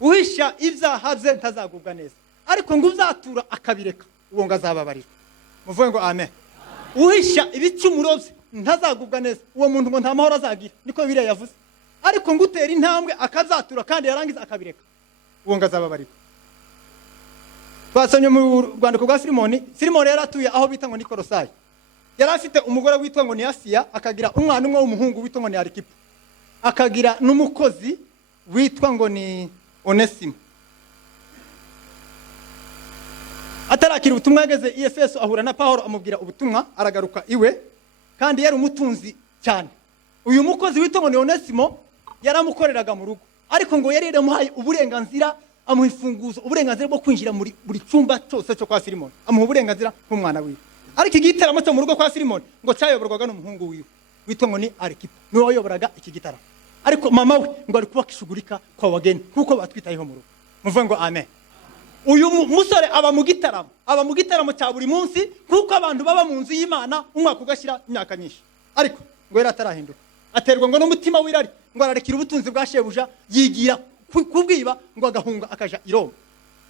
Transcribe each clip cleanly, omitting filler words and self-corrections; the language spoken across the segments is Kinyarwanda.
uhisha ibyaha bye ntazagubwa neza, ariko ngo uzatura akabireka uwo ngo azababarirwa. Muvuge ngo amen. Uhisha ibicumuro bye ntazagubwa neza, uwo muntu ngo nta mahoro azagira, niko Bibiliya yavuze. Ariko ngo utera intambwe akazatura kandi yarangiza akabireka uwo ngo azababarirwa. Twasomye mu rwandiko rwa Filimoni. Filimoni yari atuye aho bita ngo ni Kolosayi. Yari afite umugore witwa ngo ni Asiya, akagira umwana umwe w'umuhungu witwa ngo ni Arikipo, akagira n'umukozi witwa ngo ni Onesimo. Atarakira ubutumwa yageze i Efeso, ahura na Pawulo amubwira ubutumwa, aragaruka iwe, kandi yari umutunzi cyane. Uyu mukozi witwa ngo ni Onesimo yaramukoreraga mu rugo, ariko ngo yari yaramuhaye uburenganzira, amuha imfunguzo, uburenganzira bwo kwinjira muri buri cyumba cyose cyo kwa Filimoni, amuha uburenganzira nk'umwana wiwe. Ariko igitaramo cyo mu rugo kwa Filimoni ngo cyayoborwaga n'umuhungu wiwe witwa ngo ni Arikipo, niwe wayoboraga iki gitaramo. Ariko mama we ngo ari kubakishugurika kwa wageni kuko batwitayeho mu rugo. Muvuge ngo amen. Uyu musore aba mu gitaramo cya buri munsi kuko abantu baba mu nzu y'Imana umwaka ugashira imyaka nyinshi. Ariko ngo yari atarahinduka, aterwa ngo n'umutima w'irari, ngo ararekira ubutunzi bwa shebuja, yigira kubwiba, ngo agahunga akaja i Roma.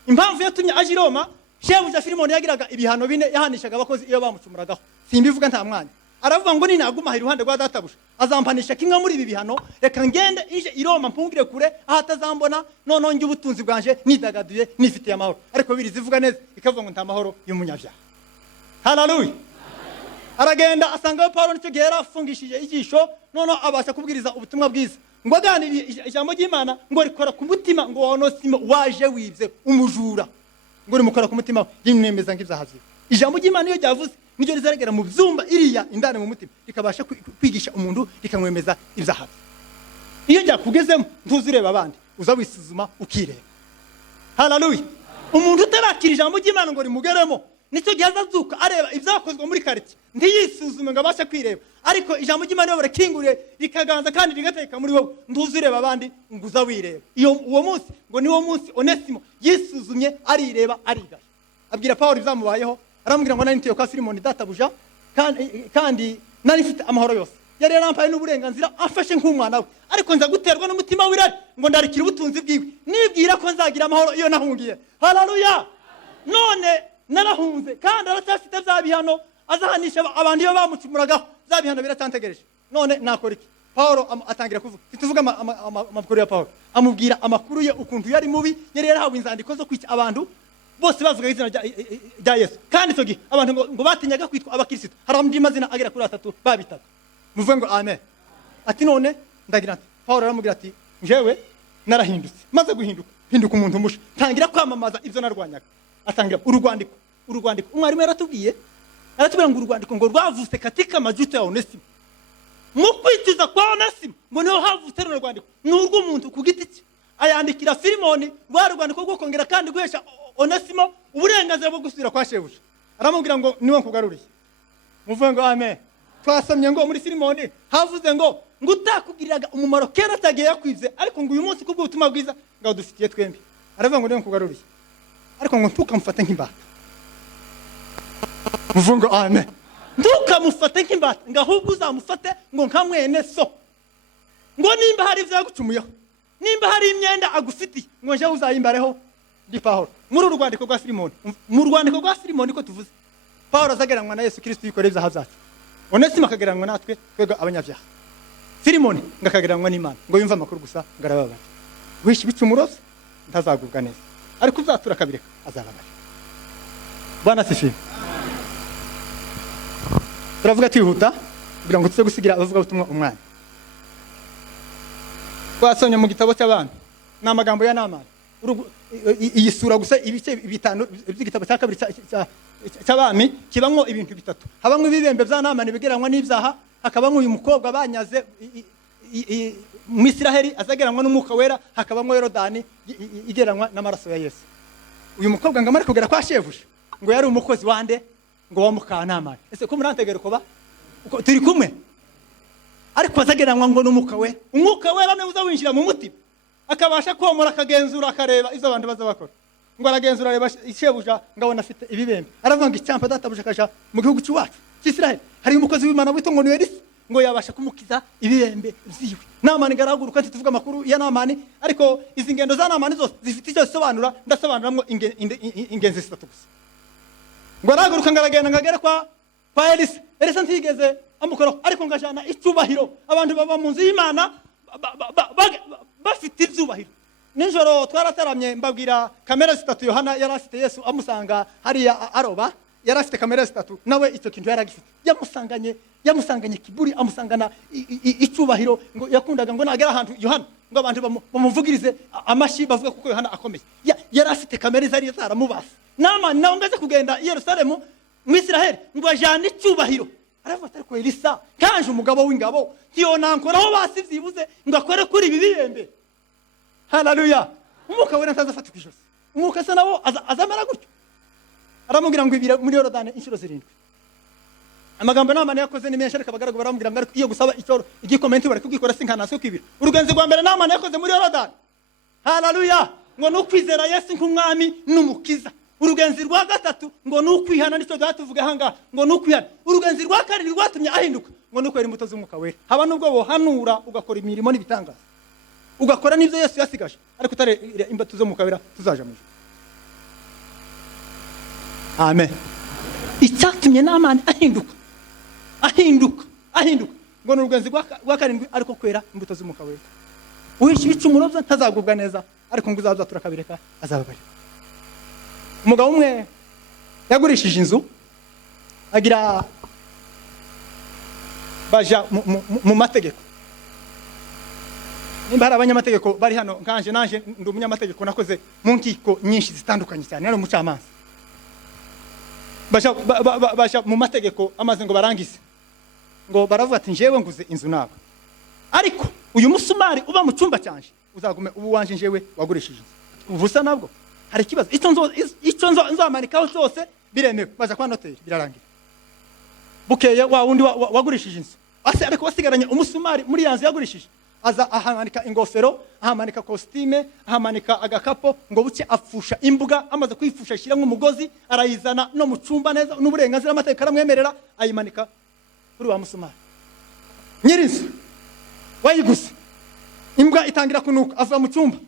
Impamvu yatumye aje i Roma, shebuja Filimoni yagiraga ibihano 4 yahanishaga abakozi iyo bamucumuragaho. Simbivuga nta mwanya. Aravuga ngo ninaguma iruhande rwa databuja azampanisha kimwe muri ibi bihano, reka ngende ije i Roma mpungire kure aho atazambona, noneho njye ubutunzi bwanje nidagaduye nifitiye amahoro. Ariko Bibiliya zivuga neza ikavuga ngo nta mahoro y'umunyabyaha. Haleluya. Aragenda asanga Pawulo nicyo gihe yarafungishije ijisho, noneho abasha kubwiriza ubutumwa bwiza. Ngo aganiriye ijambo ry'Imana, ngo rikora ku mutima ngo wa Onesimo waje wibye umujura, ngo rimukora ku mutima yimwemeza ng'ibyaha bye. Ijambo ry'Imana iyo ryavuze niryo rizaragera mu byumba iriya indane mu mutima, rikabasha kwigisha umuntu, rikamwemeza ibyaha bye. Iyo ryakugezemo ntuzureba abandi, uza wisuzuma ukireba. Haleluya. Umuntu utarakira ijambo ry'Imana ngo rimugeremo, nicyo gihe azazuka areba ibyakozwe muri quartier, ntiyisuzume ngo abashe kwireba. Ariko ijambo ry'Imana yo barakinguriye rikaganza kandi rigateka muri wowe, ntuzureba abandi ngo uza wireba. Uwo munsi ngo niwo munsi Onesimo yisuzumye, arireba, arigaye. Abwira Pawulo ibyamubayeho, aramubwira ngo nari ntiyo kwa Filimoni databuja, kandi nari mfite amahoro yose, yari yarampaye n'uburenganzira afashe nk'umwana we, ariko nza guterwa n'umutima w'irari ngo ndarikira ubutunzi bwiwe, nibwira ko nzagira amahoro iyo nahungiye. Haleluya. None narahunze kandi aracyafite bya bihano azahanisha abantu iyo bamucumuragaho, bya bihano biracyantegereje. None nakora iki? Pawulo atangira kuvuga, tuvuga amakuru ya Pawulo, amubwira amakuru ye ukuntu yari mubi, yari yarahawe inzandiko zo kwica abantu bose bavuga izina rya Yesu. Kandi icyo gihe abantu ngo batinyaga kwitwa abakristo, hari andi mazina agera kuri 3 babitaga. Muvuge ngo amen. Ati none ndagira ati, Pawulo aramubwira ati njewe narahindutse, maze hinduka umuntu musha, tangira kwamamaza ibyo narwanyaga. Atangira urwandiko. Umwarimu yaratubwiye ngo urwandiko ngo rwavutse katika majuto ya Onesimo. Mu kwitiza kwa Onesimo ngo niho havutse runo rwandiko, n'urw'umuntu ku giti cye ayandikira Filimoni, rwandiko rwo kongera kandi guhesha Onesimo uburenganzira bwo gusubira kwa shebuja. Aramubwira ngo niwe nkugaruriye. Muvuge ngo amen. Twasomye ngo muri Filimoni havuze ngo utakugiriraga umumaro kera atagiye yakwibye, ariko ngo uyu munsi kubwo ubutumwa bwiza ngo dufitiye twembi. Aravuga ngo niwe nkugaruriye, ariko ngo ntukamufate nk'imbata. Muvuge ngo amen. Ntukamufate nk'imbata, ngo ahubwo uzamufate ngo nka mwene so. Ngo nimba hari ibyagucumuyeho, nimba hari imyenda agufitiye, ngo nje uzayimbareho di Pawulo. Muri urwandiko rwa Filimoni, mu rwandiko rwa Filimoni ko tuvuze, Pawulo azageranwa na Yesu Kristo yikoreye ibyaha byacu. Onesimo akageranwa natwe twebwe abanyabyaha. Filimoni ngakageranwa n'Imana, ngo yumva amakuru gusa ngarababara. Wishe ibicumuro ntazagubwa neza, ariko uzatura kabireka azababara. Bwana sifiwe. Turavuga twihuta kugira ngo tuze gusigira abavuga ubutumwa umwanya. Twasomye mu gitabo cy'abantu n'amagambo ya Namani. Iyi sura gusa ibice 5 by'igitabo cya kabiri cy'abami kibamwo ibintu bitatu. Habamwe ibibembe bya Namani bigeranwa n'ibyaha, hakabamwe uyu mukobwa banyaze mu Isiraheli azageranwa n'umwuka wera, hakabamwe Yorodani igeranwa n'amaraso ya Yesu. Uyu mukobwa ngamara kugera kwa shebuja ngo yari umukozi wande ngo wamuka Namani. Ese ko murantegera ko ba turi kumwe, ariko azageranwa ngo n'umwuka we, umwuka wera ne uza winjira mu mutima, akabasha komora akagenzura akareba izo abantu baza bakora. Ngo aragenzura areba shebuja ngabona afite ibibembe, aravuga ngo icyampa databuja kaja mu gihugu cy'iwacu cy'Isiraheli hari umukozi w'Imana witwa ngo ni Elisa, ngo yabasha kumukiza ibibembe vyiwe. Namani garahaguruka ati tuvuga amakuru ya Namani, ariko izi ngendo za Namani zose zifite icyo zisobanura, ndasobanuramwo ingenzi zitatu gusa. Ngo arahaguruka ngaragenda ngagera kwa Elisa. Elisa ntigeze amukora, ariko ngajana icyubahiro. Abantu baba mu nzu y'Imana bafite ibyubahiro. Nijoro twarataramye mbabwira kamera zitatu Yohana yarafite Yesu amusanga hariya aroba, yarafite kamera zitatu, nawe icyo kintu yaragifite. Yamusanganye kiburi, amusangana icyubahiro, ngo yakundaga ngo nagera ahantu Yohana ngo abantu bamuvugirize amashi bavuga kuko Yohana akomeye. Yarafite kamera zari zaramubase. Namani nawe ngaze kugenda i Yerusalemu mu Israeli ngo ajana icyubahiro. Aravuga ariko Elisa kanje umugabo w'ingabo ntiyonankora basi vyibuze ngo akore kuri ibi bibembe. Haleluya. Umwuka wera ntazafata kwijosi. Umwuka se nawo azamera gutyo. Aramubwira ngo ibira muri Yorodani inshuro 7. Amagambo Namani yakoze ni menshi, ariko abagaragu baramubwira ngo iyo gusaba icyo igikomenti bari kubwikora sinkanase kwibira. Urugenzi rwa mbere Namani yakoze muri Yorodani. Haleluya. Ngo nukwizera Yesu nk'umwami n'umukiza. Urugenzi rwa gatatu ngo nukwihana, nicyo byatuvuga hanga ngo nukwihana. Urugenzi rwa karindwi rwatumye ahinduka ngo nukwera imbuto z'umwuka wera. Haba nubwo bohanura ugakora imirimo n'ibitangaza, ugakora n'ibyo Yesu yasigaje, ariko utare imbuto z'umwuka wera tuzaja mu ijuru. Amen. Icyatumye Namani ahinduka ngo n'urugenzi rwa karindwi ariko kwera imbuto z'umwuka wera. Uhisha ibicumuro bye ntazagubwa neza, ariko ngo uzaza turakabireka azababari. Umugabo umwe yagurishije inzu, agira baja mu mategeko. Nimba hari abanyamategeko bari hano nkanje, nanje ndi umunyamategeko, nakoze mu nkiko nyinshi zitandukanye cyane, nari umucamanza. Baja mu mategeko, amaze ngo barangize, ngo baravuga ati njewe nguze inzu nawe, ariko uyu musumari uba mu cyumba cyanje uzagume ubu wanje njewe wagurishije inzu. Ubusa nabwo hari ikibazo, icyo nzamanikaho cyose biremewe. Baza kwa noteri birarangira. Bukeye wa wundi wagurishije inzu ariko wasigaranye umusumari muri yanzu yagurishije, aza ahamanika ingofero, ahamanika kostime, ahamanika agakapo, ngo buke apfusha imbuga. Amaze kwifusha ashyira nk'umugozi, arayizana no mu cyumba neza n'uburenganzira amategeko aramwemerera, ayimanika kuri wa musumari. Nyirinzu wayiguze, imbwa itangira kunuka, ava mu cyumba,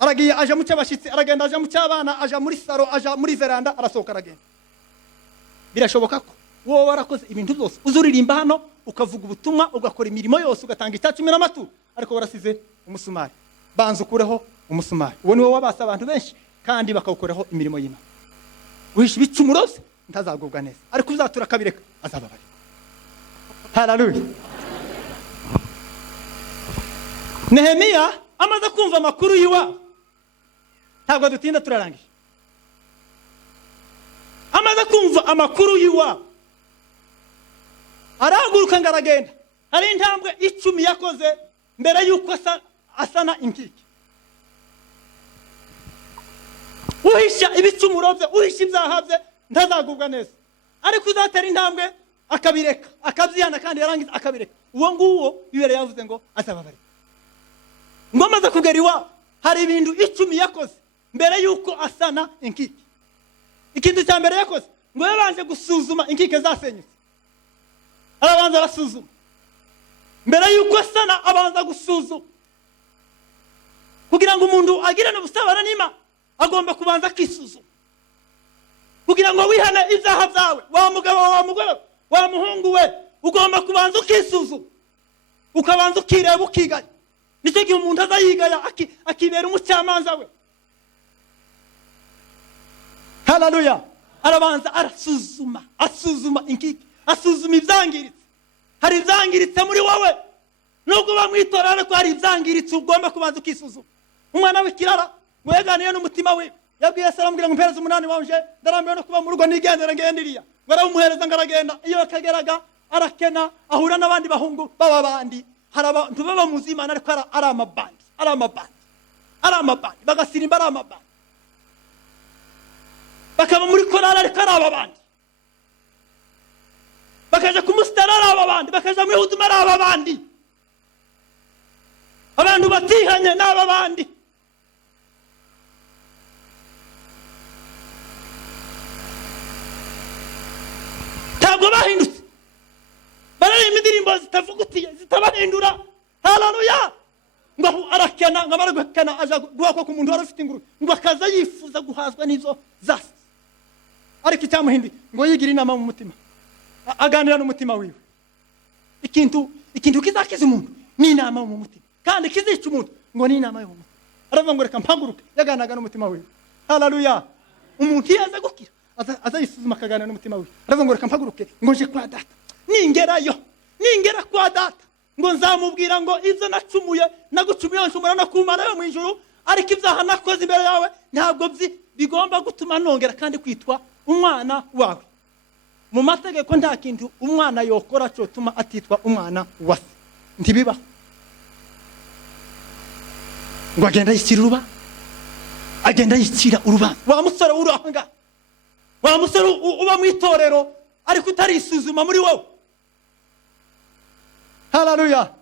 aragiye aja mu cyabashitsi, aragenda aja mu cyabana, aja muri saro, aja muri veranda, arasohoka aragenda. Birashoboka ko wowe warakoze ibintu byose, uzuririmba hano, ukavuga ubutumwa, ugakora imirimo yose, ugatanga icyacumi n'amaturo, ariko warasize umusumari. Banza ukureho umusumari. Uwo ni wowe wabasa abantu benshi kandi bakawukoreho imirimo y'Imana. Uhisha ibicumuro bye ntazagubwa neza, ariko uzatura kabireka azababari. Haleluya. Nehemiya amaze kumva amakuru yiwa, ntabwo dutinda turarangije. Amaze kumva amakuru yiwa, arahaguruka ngaragenda. Hari intambwe 10 yakoze mbere yuko asana inkike. Uhisha ibicumuro bye, uhisha ibyaha bye ntazagubwa neza, ariko uzatera intambwe akabireka, akabyihana kandi yarangiza akabireka, uwo nguwo bibere yavuze ngo azababari. Ngo amaze kugera iwa, hari ibintu 10 yakoze mbere yuko asana inkike. Ikintu cya mbere yakoze ngo yabanje gusuzuma inkike zasenyutse. Arabanza arasuzuma mbere yuko asana, abanza gusuzuma. Kugira ngo umuntu agirane ubusabane n'Imana agomba kubanza akisuzuma, kugira ngo wihane ibyaha byawe. Wa mugabo, wa mugore, wa muhungu we, ugomba kubanza ukisuzuma, ukabanza ukireba, ukigaya. Nicyo gihe umuntu azayigaya akibera umucamanza we. Haleluya. Arabanza asuzuma inkike, asuzuma ibyangiritse. Hari ibyangiritse muri wowe, nubwo bamwitora, ariko hari ibyangiritse ugomba kubanza ukisuzuma. Umwana w'ikirara ngo yaganiye n'umutima we, yabwiye Yesu aramubwira ngo mpereze umunani wanje, ndarambiwe no kuba mu rugo nigendera ngendiriya. Ngo aramuhereza ngaragenda. Iyo akageraga arakena, ahura n'abandi bahungu baba bandi. Hari abantu baba mu Imana ariko ari amabandi, bagasirimba ari amabandi, bakaba muri korali ariko ari ababandi, bakaja ku musitari ari ababandi, bakaja mu ihuduma ari ababandi, abantu batihanye n'ababandi. Ntabwo bahindutse, baririmba indirimbo zitavugutiye zitabahindura. Haleluya. Ngo arakena ngamara gukena aja guhako ku muntu warafite inguru ngo akaza yifuza guhazwa n'izo zasi. Ariko icyamuhindi ngo yigira inama mu mutima, aganira n'umutima wiwe. Ikintu kizakiza umuntu ni inama mu mutima, kandi kizica umuntu ngo ni inama yo mu mutima. Aravuga ngo reka mpaguruke, yaganaga n'umutima wiwe. Haleluya. Umuntu yaza gukira aza yisuzuma akagana n'umutima wiwe. Aravuga ngo reka mpaguruke ngo nje kwa data, ningera kwa data ngo nzamubwira ngo izo nacumuye nagucumuye nshumura no kumana yo mu ijuru, ariko ibyaha nakoze imbere yawe ntabwo bigomba gutuma nongera kandi kwitwa umwana wawe. Mu mategeko nta kintu umwana yokora cyo tuma atitwa umwana wa se, ntibiba. Ngo agenda yicira urubanza. Wa musore urahanga, wa musore uba mu itorero ariko utarisuzuma muri wowe. Haleluya.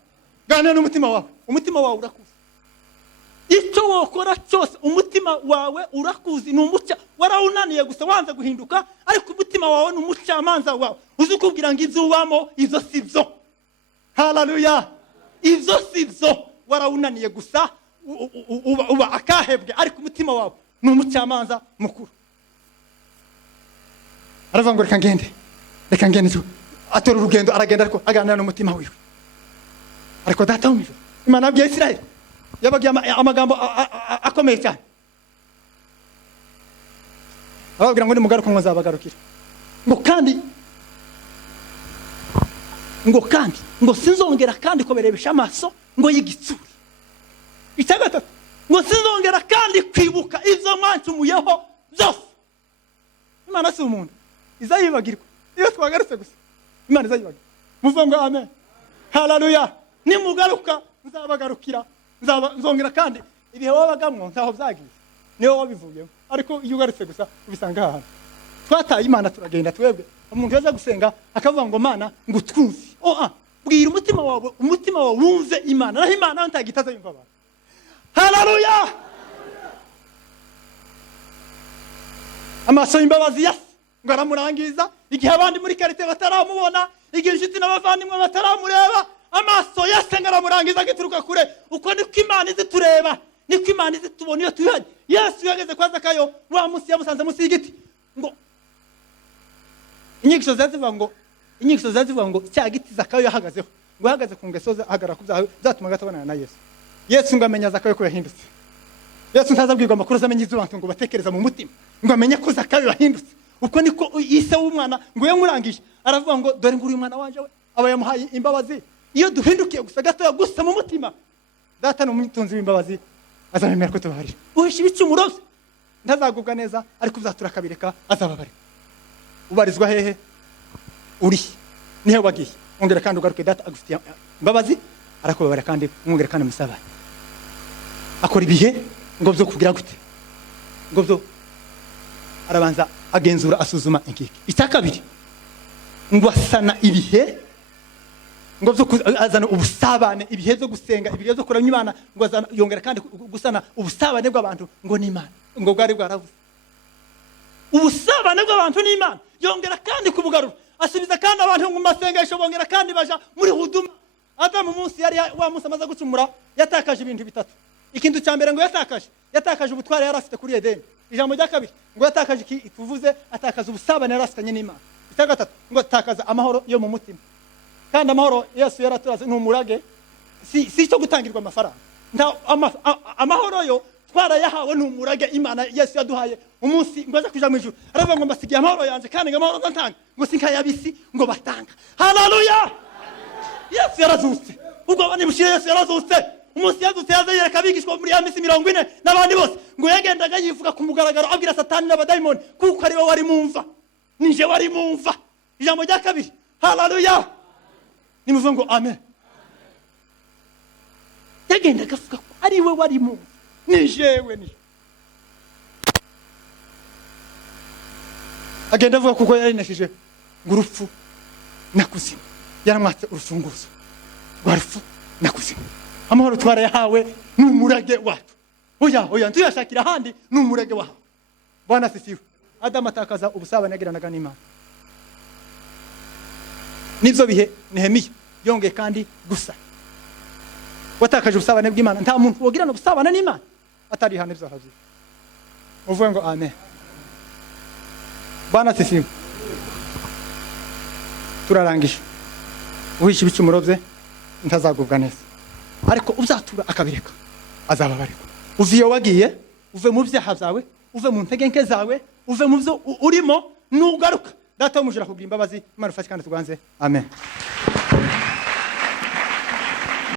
Ganira n'umutima wawe, umutima wawe urakuzi. Icyo wokora cyose umutima wawe urakuzi, n'umucya warawunaniye gusa wanze guhinduka, ariko umutima wawe n'umucamanza wawe uzi kubwira ngo izubamo izo sibyo. Haleluya. Izo sibyo warawunaniye gusa uba akahebwe, ariko umutima wawe n'umucamanza mukuru. Aravuga ngo reka ngende atora urugendo, aragenda ariko aganira n'umutima wiwe. Ariko data w'umwijuru Imana yabwiye Isirayeli yabagiye amagambo akomeye cyane. Ababwira ngo nimugaruka ngo nzabagarukira, ngo sinzongera kandi koberebesha amaso ngo y'igitsuri. Icyagatatu ngo sinzongera kandi kwibuka izo mwancumuyeho byose. Imana si umuntu izayibagirwa iyo twagarutse gusa, Imana izayibagirwa. Muvuga ngo amen. Haleluya. Nimugaruka nzabagarukira, nzongera kandi ibihe wabagamwo ntaho byagiye niyo wabivuyemo, ariko iyo ugarutse gusa ubisanga ahantu. Twataye Imana turagenda twebwe, umuntu yaza gusenga akavuga ngo Mana ngo twumve. Bwira umutima wawe wumve Imana, naho Imana ntagitaza yumva abantu. Haleluya. Amaso y'imbabazi yase ngo aramurangiza igihe abandi muri karite bataramubona, igihe inshuti n'abavandimwe bataramureba, amaso yase ngaramurangiza gituruka kure. Uko niko Imana izitureba, niko Imana izitubona iyo tuyihanye. Yesu yageze kwa Zakayo wa munsi yamusanze munsi y'igiti, ngo inyigisho zazivuga ngo cya giti Zakayo yahagazeho, ngo ahagaze ku ngeso ze ahagarara ku byaha byatuma gatabana na Yesu. Yesu ngo amenya Zakayo ko yahindutse. Yesu ntazabwirwa amakuru azamenye izubantu ngo batekereza mu mutima, ngo amenye ko Zakayo yahindutse. Uko niko Ise w'umwana ngo yamurangije, aravuga ngo dore nguri umwana wanje we aba yamuhaye imbabazi. Iyo duhindukiye gusa gatoya gusa mu mutima, data n'umutunzi w'imbabazi azamemera ko tubaharira. Uhisha ibicumuro bye ntazagubwa neza, ariko uzatura kabireka azababarira. Ubarizwa hehe? Uri nihe wagiye. Ongera kandi ugaruke, data agufitiye imbabazi, arakubabarira kandi umwongera kandi musabane. Akora ibihe ngo byo kugira gute, ngo byo arabanza agenzura asuzuma inkike. Icyakabiri ngo asana ibihe, ngo byo azana ubusabane, ibihe byo gusenga, ibihe byo kuramya Imana, ngo azana yongera kandi gusana ubusabane bw'abantu ngo n'Imana, ngo bwari bwaravuze ubusabane bw'abantu n'Imana, yongera kandi kubugarura. Asubiza kandi abantu mu masengesho, bongera kandi baja muri huduma. Adamu munsi yari wa munsi amaze gucumura yatakaje ibintu bitatu. Ikintu cya mbere ngo yatakaje ubutware yari afite kuri Edeni. Ijambo rya kabiri ngo yatakaje tuvuze atakaza ubusabane yari afitanye n'Imana. Icya gatatu ngo atakaza amahoro yo mu mutima. Kandi amahoro Yesu yaraturaze n'umurage, si cyo gutangirwa amafaranga. Amahoro yo twarayahawe n'umurage Imana Yesu yaduhaye umunsi ngo aje kuja mu ijuru. Aravuga ngo mbasigiye amahoro yanje kandi ngo amahoro ntanga ngo sinkayabisi ngo batanga. Haleluya. Yesu yarazutse. Ubwo bani bushire Yesu yarazutse. Umunsi yazutse yazayereka abigishwa muri ya misi 40 n'abandi bose, ngo yagendaga yivuga ku mugaragaro abwira Satani n'abadayimoni kuko ari we wari mumva, nije wari mumva. Ijambo rya kabiri. Haleluya. Nimuvuga ngo amen. Yagendaga avuga ko ari we wari mumva, nijewe ni. Agenda avuga kuko yari nashije ngo urupfu nakuzimu, yaramwatse urufunguzo rwa rupfu nakuzimu. Amahoro twarayahawe n'umurage wacu. Oya ntuyashakira ahandi, n'umurage wahawe. Bwana sisiwe. Adamu atakaza ubusabane yagiranaga n'Imana. Nibyo bihe Nehemiya yongeye kandi gusa watakaje ubusabane bw'Imana. Nta muntu wogirana ubusabane n'Imana atari hane ibyaha bye. Uvuge ngo amen. Bana sisimu turarangije. Uhisha ibicumuro bye ntazagubwa neza, ariko uzatura akabireka azababarika. Uviye wagiye, uve mu byaha byawe, uve mu ntege nke zawe, uve mu byo urimo, nugaruka data w'umujura kugira imbabazi. Imana ufashe kandi tuganze amen.